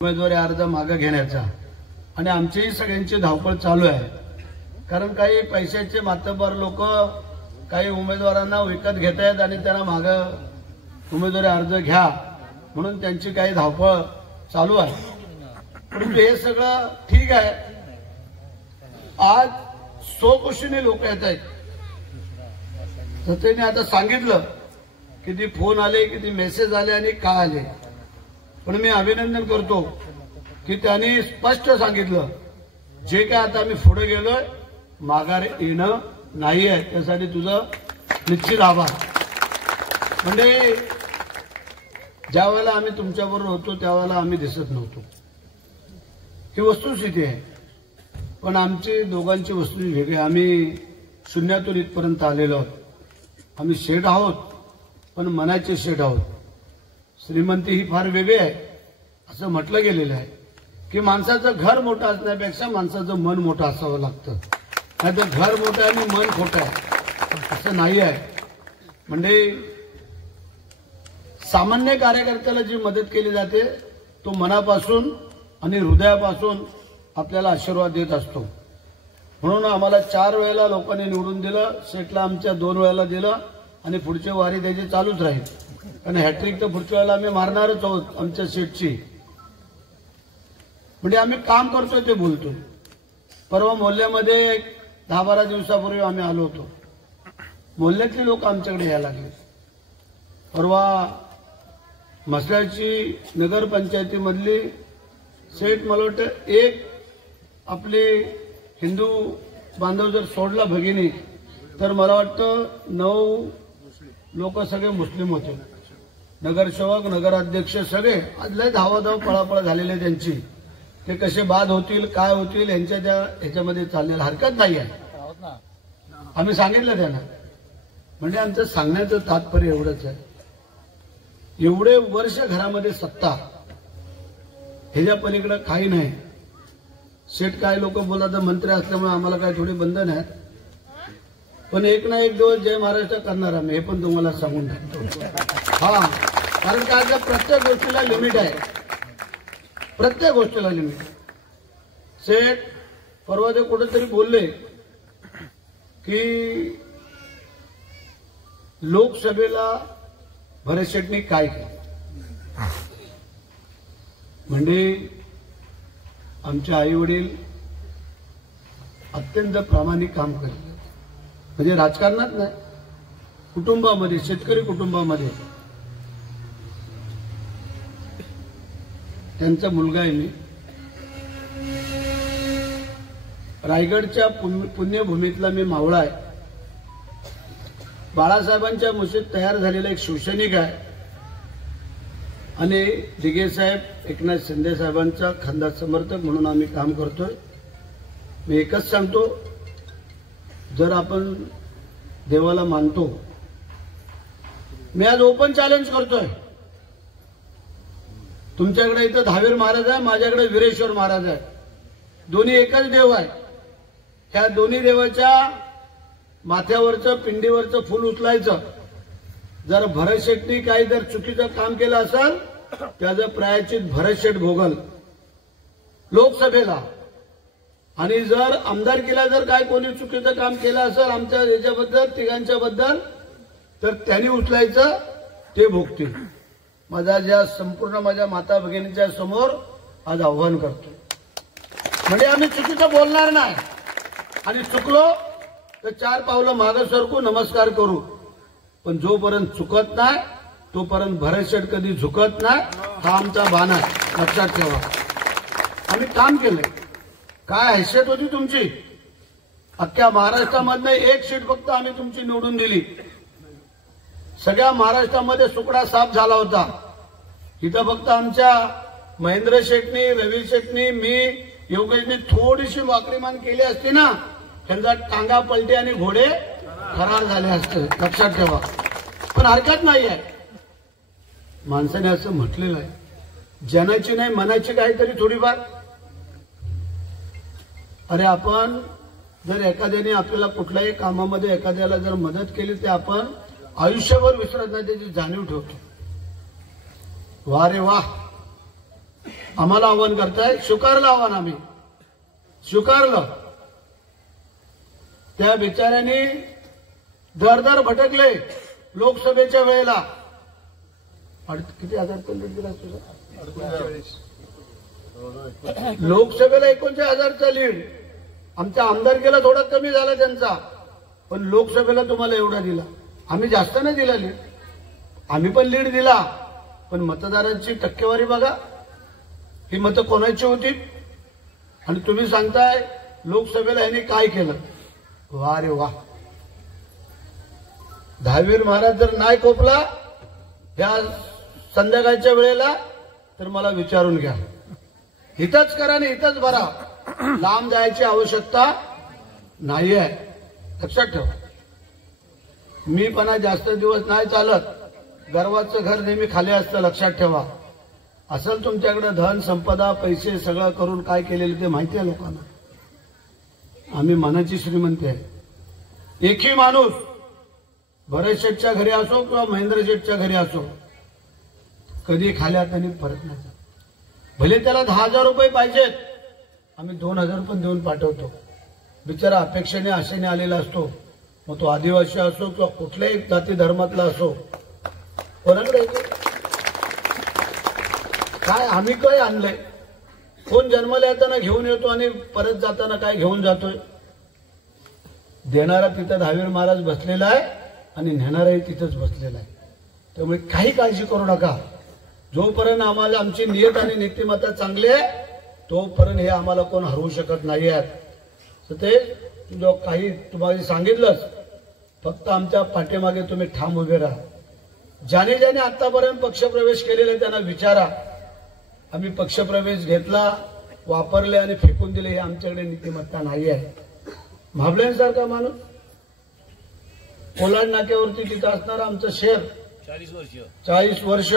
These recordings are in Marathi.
उमेदवारी अर्ज मागे घेण्याचा आणि आमचीही सगळ्यांची धावपळ चालू आहे। कारण काही पैशाचे मातबर लोक काही उमेदवारांना विकत घेत आहेत आणि त्यांना मागे उमेदवारी अर्ज घ्या म्हणून त्यांची काही धावपळ चालू आहे। परंतु हे सगळं ठीक आहे। आज सोकुशीने लोक येत आहेत। तर त्यांनी आता सांगितलं किती फोन आले, किती मेसेज आले आणि का आले। पण मी अभिनंदन करतो की त्यांनी स्पष्ट सांगितलं जे काय आता मी पुढे गेलोय माघार येणं नाहीये, त्यासाठी तुझं निश्चित आभार। म्हणजे ज्या वेळेला आम्ही तुमच्याबरोबर होतो त्यावेळेला आम्ही दिसत नव्हतो, ही वस्तुस्थिती आहे। पण आमची दोघांची वस्तू वेगळी, आम्ही शून्यातून इथपर्यंत आलेलो आहोत। आम्ही शेठ आहोत पण मनाचे शेठ आहोत। श्रीमंती ही फार वेगळी आहे। असं म्हटलं गेलेलं आहे की माणसाचं घर मोठं असण्यापेक्षा माणसाचं मन मोठं असावं लागतं। नाहीतर घर मोठं आहे आणि मन खोटं आहे असं नाही आहे। म्हणजे सामान्य कार्यकर्त्याला जी मदत केली जाते तो मनापासून आणि हृदयापासून आपल्याला आशीर्वाद देत असतो। म्हणून आम्हाला 4 वेळेला लोकांनी निवडून दिलं, शेठला आमच्या 2 वेळेला दिलं आणि पुढची वारी त्याची चालूच राहील। कारण हॅट्रिक तर पुढच्या वेळेला आम्ही मारणारच आहोत आमच्या शेठची। म्हणजे आम्ही काम करतोय ते बोलतोय। परवा मोहल्ल्यामध्ये 10-12 दिवसापूर्वी आम्ही आलो होतो। मोहल्ल्यातले लोक आमच्याकडे यायला लागले। परवा म्हसळ्याची नगरपंचायतीमधली शेठ मला वाटतं एक आपली हिंदू बांधव जर सोडला भगिनी तर मला वाटतं 9 लोक सगळे मुस्लिम होते। नगरसेवक, नगराध्यक्ष सगळे लय धावाधाव पळापळ झालेले त्यांची। ते कसे बाद होतील काय होतील यांच्या त्या ह्याच्यामध्ये चालण्याला हरकत नाही आहे। आम्ही सांगितलं त्यांना। म्हणजे आमचं सांगण्याचं तात्पर्य एवढंच आहे, एवढे वर्ष घरामध्ये सत्ता ह्याच्या पलीकडे काही नाही। शेठ काय लोक बोलतात मंत्री असल्यामुळे आम्हाला काय थोडी बंधन आहेत, पण एक ना एक दिवस जय महाराष्ट्र करणार आम्ही, हे पण तुम्हाला सांगून टाकतो। हा, कारण काय प्रत्येक गोष्टीला लिमिट आहे, प्रत्येक गोष्टीला लिमिट। शेठ परवा ते कुठेतरी बोलले की लोकसभेला भरत शेठनी काय केलं। म्हणजे आमचे आई वडील अत्यंत प्रामाणिक काम करतात। म्हणजे राजकारणात नाही, कुटुंबामध्ये, शेतकरी कुटुंबामध्ये त्यांचा मुलगा आहे मी। रायगडच्या पुण्यभूमीतला मी मावळा आहे। बाळासाहेबांच्या मुशीत तयार झालेला एक शिवसैनिक आहे आणि दिघे साहेब, एकनाथ शिंदे साहेबांचा खंदा समर्थक म्हणून आम्ही काम करतोय। मी एकच सांगतो, जर आपण देवाला मानतो, मी आज ओपन चॅलेंज करतोय। तुमच्याकडे इथं दहावीर महाराज आहे, माझ्याकडे वीरेश्वर महाराज आहे, दोन्ही एकच देव आहे। त्या दोन्ही देवाच्या माथ्यावरचं पिंडीवरचं फुल उचलायचं। जर भरत शेठनी काही जर चुकीचं काम केलं असेल त्याचं प्रायश्चित भरत शेठ भोगल लोकसभेला। आणि जर आमदारकीला जर काय कोणी चुकीचं काम केलं असेल आमच्या याच्याबद्दल तिघांच्या बद्दल तर त्यांनी उचलायचं, ते भोगतील। माझ्या संपूर्ण माझ्या माता भगिनीच्या समोर आज आव्हान करतो। म्हणजे आम्ही चुकीचं बोलणार नाही आणि चुकलो तर 4 पावलं मागे सरकू, नमस्कार करू। पण जोपर्यंत चुकत नाही तोपर्यंत भरत शेठ कधी झुकत नाही, हा आमचा बाण आहे, लक्षात ठेवा। आम्ही काम केलंय। काय हैसियत होती तुमची? अख्ख्या महाराष्ट्रामधनं 1 सीट फक्त आम्ही तुमची निवडून दिली। सगळ्या महाराष्ट्रामध्ये सुकडा साफ झाला होता। इथं फक्त आमच्या महेंद्र शेठनी, रवी शेठनी, मी, योगेशनी थोडीशी वाकडीमान केली असती ना, त्यांचा टांगा पलटे आणि घोडे फरार झाले असते, लक्षात ठेवा। पण हरकत नाही आहे। माणसाने असं म्हटलेलं आहे, जनाची नाही मनाची काहीतरी थोडीफार। अरे आपण जर एखाद्याने आपल्याला कुठल्याही कामामध्ये एखाद्याला जर मदत केली ते आपण आयुष्यभर विसरत नाही, त्याची जाणीव ठेवतो। वाह रे वाह, आम्हाला आव्हान करताय, स्वीकारलं आव्हान, आम्ही स्वीकारलं. त्या बिचाऱ्यांनी दरदर भटकले लोकसभेच्या वेळेला. किती हजार दिला तुझा? लोकसभेला 49,000चा लीड. आमच्या आमदारकीला थोडा कमी झाला त्यांचा, पण लोकसभेला तुम्हाला एवढा दिला. आम्ही जास्त नाही दिला लीड, आम्ही पण लीड दिला, पण मतदारांची टक्केवारी बघा, ही मतं कोणाची होती. आणि तुम्ही सांगताय लोकसभेला यांनी काय केलं. वा रे वा. दहावीर महाराज जर नाही कोपला या संध्याकाळच्या वेळेला तर मला विचारून घ्या. इथंच करा आणि इथंच भरा, लांब जायची आवश्यकता नाहीये, लक्षात ठेवा. मी पण जास्त दिवस नाही चालत, गर्वाचं घर नेहमी खाली असतं, लक्षात ठेवा. असेल तुमच्याकडे धन संपदा पैसे सगळं करून काय केलेलं ते माहिती आहे लोकांना. आम्ही मनाची श्रीमंती आहे. एकही माणूस भरत शेठच्या घरी असो किंवा महेंद्र शेठच्या घरी असो कधी खाली हाताने परत नाही. भले त्याला 10,000 रुपये पाहिजेत, आम्ही 2,000 पण देऊन पाठवतो. बिचारा अपेक्षेने आशेने आलेला असतो, मग तो आदिवासी असो किंवा कुठल्याही जाती धर्मातला असो. कोणाकडे काय आम्ही काय आणलंय? कोण जन्माला येताना घेऊन येतो आणि परत जाताना काय घेऊन जातोय? देणारा तिथं दहावीर महाराज बसलेला आहे आणि नेणाराही तिथंच बसलेला आहे. त्यामुळे काही काळजी करू नका. जोपर्यंत आम्हाला आमची नियत आणि नीतिमत्ता चांगली आहे तोपर्यंत हे आम्हाला कोण हरवू शकत नाही आहेत. तर ते तुझं काही तुम्हाला सांगितलंच, फक्त आमच्या पाठीमागे तुम्ही ठाम उभे राहा. ज्याने ज्याने आतापर्यंत पक्षप्रवेश केलेले त्यांना विचारा. आम्ही पक्षप्रवेश घेतला, वापरले आणि फेकून दिले, हे आमच्याकडे नीतिमत्ता नाही आहे. महाबळेंसारखा माणूस कोलाड नाक्यावरती तिथं असणारा आमचं शहर 40 वर्ष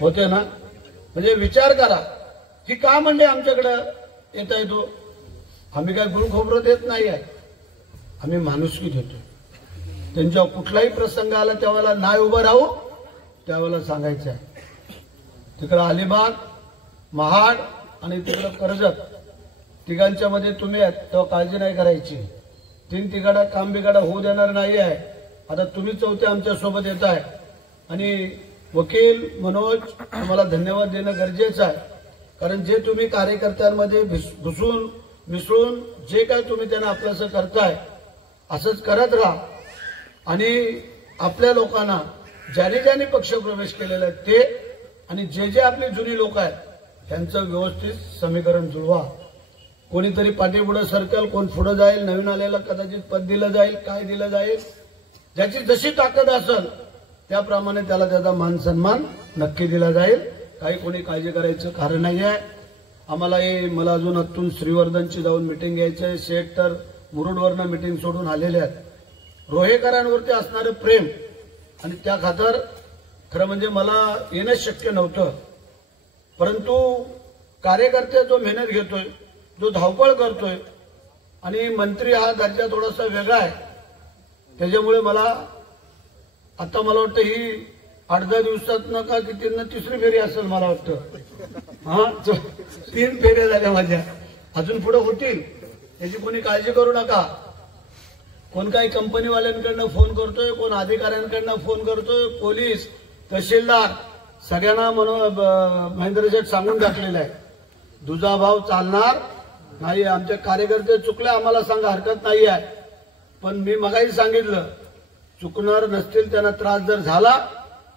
होते ना. म्हणजे विचार करा की का म्हणजे आमच्याकडे येता येतो. आम्ही काय गुरु खोबरं देत नाही आहे, आम्ही माणुसकी देतो. त्यांच्या कुठलाही प्रसंग आला त्यावेळेला नाही उभं राहू, त्यावेळेला सांगायचं आहे. तिकडं अलिबाग, महाड आणि तिकडं कर्जत, तिघांच्या मध्ये तुम्ही आहेत तेव्हा काळजी नाही करायची. 3 तिघाडा काम बिघाडा होऊ देणार नाही आहे. आता तुम्ही चौथे आमच्या सोबत येत आहे आणि वकील मनोज तुम्हाला धन्यवाद देणं गरजेचं आहे. कारण जे तुम्ही कार्यकर्त्यांमध्ये घुसून मिसळून जे काय तुम्ही त्यांना आपलंसं करताय असंच करत राहा. आणि आपल्या लोकांना ज्याने ज्याने पक्षप्रवेश केलेला आहे ते आणि जे जे आपली जुनी लोक आहेत त्यांचं व्यवस्थित समीकरण जुळवा. कोणीतरी पाठीपुढे सरकल, कोण पुढे जाईल, नवीन आलेला कदाचित पद दिलं जाईल, काय दिलं जाईल, ज्याची जशी ताकद असेल त्याप्रमाणे त्याला त्याचा मान सन्मान नक्की दिला जाईल. काही कोणी काळजी करायचं कारण नाही आहे. आम्हाला मला अजून आतून श्रीवर्धनची जाऊन मिटिंग घ्यायचं आहे. शेठ तर मुरुडवरनं मिटिंग सोडून आलेले आहेत. रोहेकरांवरती असणारं प्रेम आणि त्या खातर खरं म्हणजे मला येणंच शक्य नव्हतं. परंतु कार्यकर्ते जो मेहनत घेतोय, जो धावपळ करतोय आणि मंत्री हा दर्जा थोडासा वेगळा आहे, त्याच्यामुळे मला वाटतं ही 8-10 दिवसात का किती तिसरी फेरी असेल मला वाटतं. 3 फेऱ्या झाल्या माझ्या, अजून पुढे होतील, याची कोणी काळजी करू नका. कोण काही कंपनीवाल्यांकडनं फोन करतोय, कोण अधिकाऱ्यांकडनं फोन करतोय, पोलीस तहसीलदार सगळ्यांना महेंद्र शेठ सांगून टाकलेलं आहे दुजाभाव चालणार नाही. आमचे कार्यकर्ते चुकले आम्हाला सांगा, हरकत नाही आहे. पण मी मगाही सांगितलं, चुकणार नसतील, त्यांना त्रास जर झाला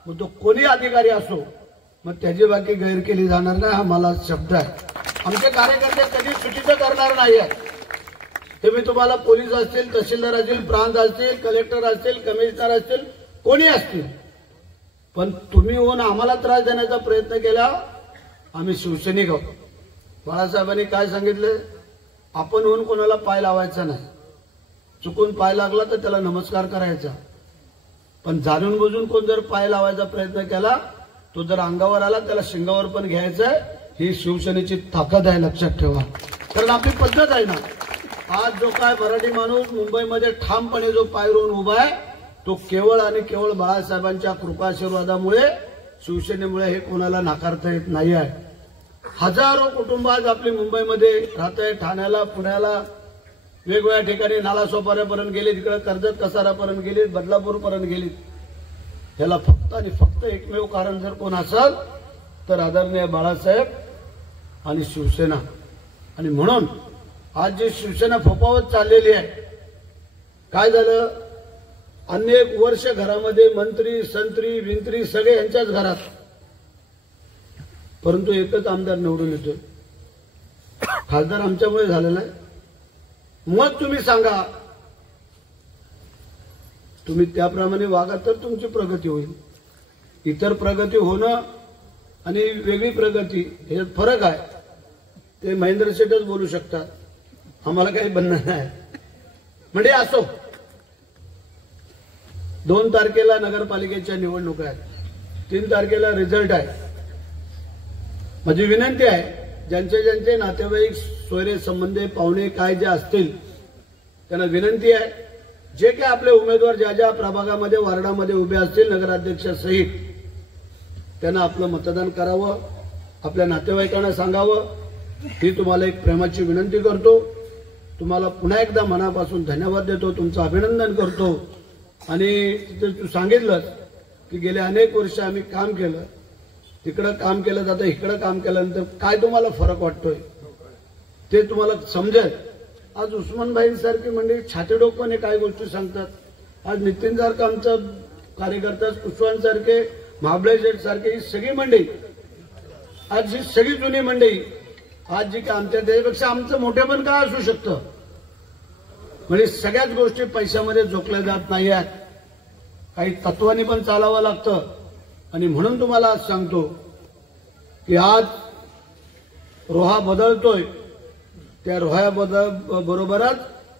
मग तो कोणी अधिकारी असो मग त्याची बाकी गैर केली जाणार नाही, हा मला शब्द आहे. आमचे कार्यकर्ते कधी चुकीचं करणार नाही आहे. ते मी तुम्हाला पोलीस असतील, तहसीलदार असतील, प्रांत असतील, कलेक्टर असतील, कमिशनर असतील, कोणी असतील, पण तुम्ही होऊन आम्हाला त्रास देण्याचा प्रयत्न केला, आम्ही शिवसैनिक आहोत. बाळासाहेबांनी काय सांगितलं, आपण होऊन कोणाला पाय लावायचा नाही. चुकून पाय लागला तर त्याला नमस्कार करायचा, पण जाणून बुजून कोण जर पाय लावायचा प्रयत्न केला, तो जर अंगावर आला त्याला शिंगावर पण घ्यायचं. ही शिवसेनेची ताकद आहे, लक्षात ठेवा. कारण आपली पद्धत आहे ना. आज जो काय मराठी माणूस मुंबईमध्ये ठामपणे जो पाय रोवून उभा आहे तो केवळ आणि केवळ बाळासाहेबांच्या कृपाशीर्वादामुळे शिवसेनेमुळे हे कोणाला नाकारता येत नाही आहे. हजारो कुटुंब आज आपली मुंबईमध्ये राहत आहे, ठाण्याला, पुण्याला, वेगवेगळ्या ठिकाणी नालासोपाऱ्यापर्यंत गेले, तिकडे कर्जत कसारापर्यंत गेले, बदलापूरपर्यंत गेले. याला फक्त आणि फक्त एकमेव कारण जर कोण असेल तर आदरणीय बाळासाहेब आणि शिवसेना. आणि म्हणून आज जी शिवसेना फोफावत चाललेली आहे, काय झालं, अनेक वर्ष घरामध्ये मंत्री संत्री विंत्री सगळे यांच्याच घरात, परंतु एकच आमदार निवडून येतोय. खासदार आमच्यामुळे झालेला आहे. मग तुम्ही सांगा, तुम्ही त्याप्रमाणे वागा तर तुमची प्रगती होईल. इतर प्रगती होणं आणि वेगळी प्रगती ह्याच्यात फरक आहे. ते महेंद्र शेठच बोलू शकतात, आम्हाला काही बंधन नाही. म्हणजे असो, 2 तारखेला नगरपालिकेच्या निवडणुका आहेत, 3 तारखेला रिझल्ट आहे. माझी विनंती आहे, ज्यांचे ज्यांचे नातेवाईक सोयरे संबंधी पाहुणे काय जे असतील त्यांना विनंती आहे, जे काही आपले उमेदवार ज्या ज्या प्रभागामध्ये वार्डामध्ये उभे असतील नगराध्यक्षासहित, त्यांना आपलं मतदान करावं, आपल्या नातेवाईकांना सांगावं. ही तुम्हाला एक प्रेमाची विनंती करतो. तुम्हाला पुन्हा एकदा मनापासून धन्यवाद देतो, तुमचं अभिनंदन करतो. आणि तिथे तू सांगितलं की गेले अनेक वर्ष आम्ही काम केलं, तिकडं काम केलं जातं, इकडं काम केल्यानंतर काय तुम्हाला फरक वाटतोय ते तुम्हाला समजेल. आज उस्मानभाईंसारखी मंडळी छाती डोकपणे काय गोष्टी सांगतात. आज नितीन सारखं आमचं कार्यकर्ता, कुशवांसारखे, महाबळे शेठ सारखे, ही सगळी मंडळी, आज ही सगळी जुनी मंडळी, आज जी काय आमच्या त्याच्यापेक्षा आमचं मोठेपण काय असू शकतं. म्हणजे सगळ्याच गोष्टी पैशामध्ये झोकल्या जात नाही आहेत, काही तत्वानी पण चालावं लागतं. आणि म्हणून तुम्हाला आज सांगतो की आज रोहा बदलतोय, त्या रोहा बरोबरच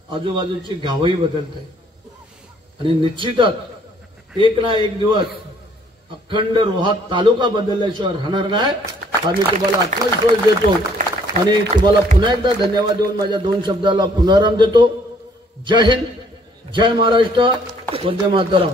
आजूबाजूची गावही बदलत आहे. आणि निश्चितच एक ना एक दिवस अखंड रोहा तालुका बदलल्याशिवाय राहणार नाही. आम्ही तुम्हाला आत्मविश्वास देतो आणि तुम्हाला पुन्हा एकदा धन्यवाद देऊन माझ्या 2 शब्दाला पुनराम देतो. जय हिंद, जय महाराष्ट्र, वंदे मातरम.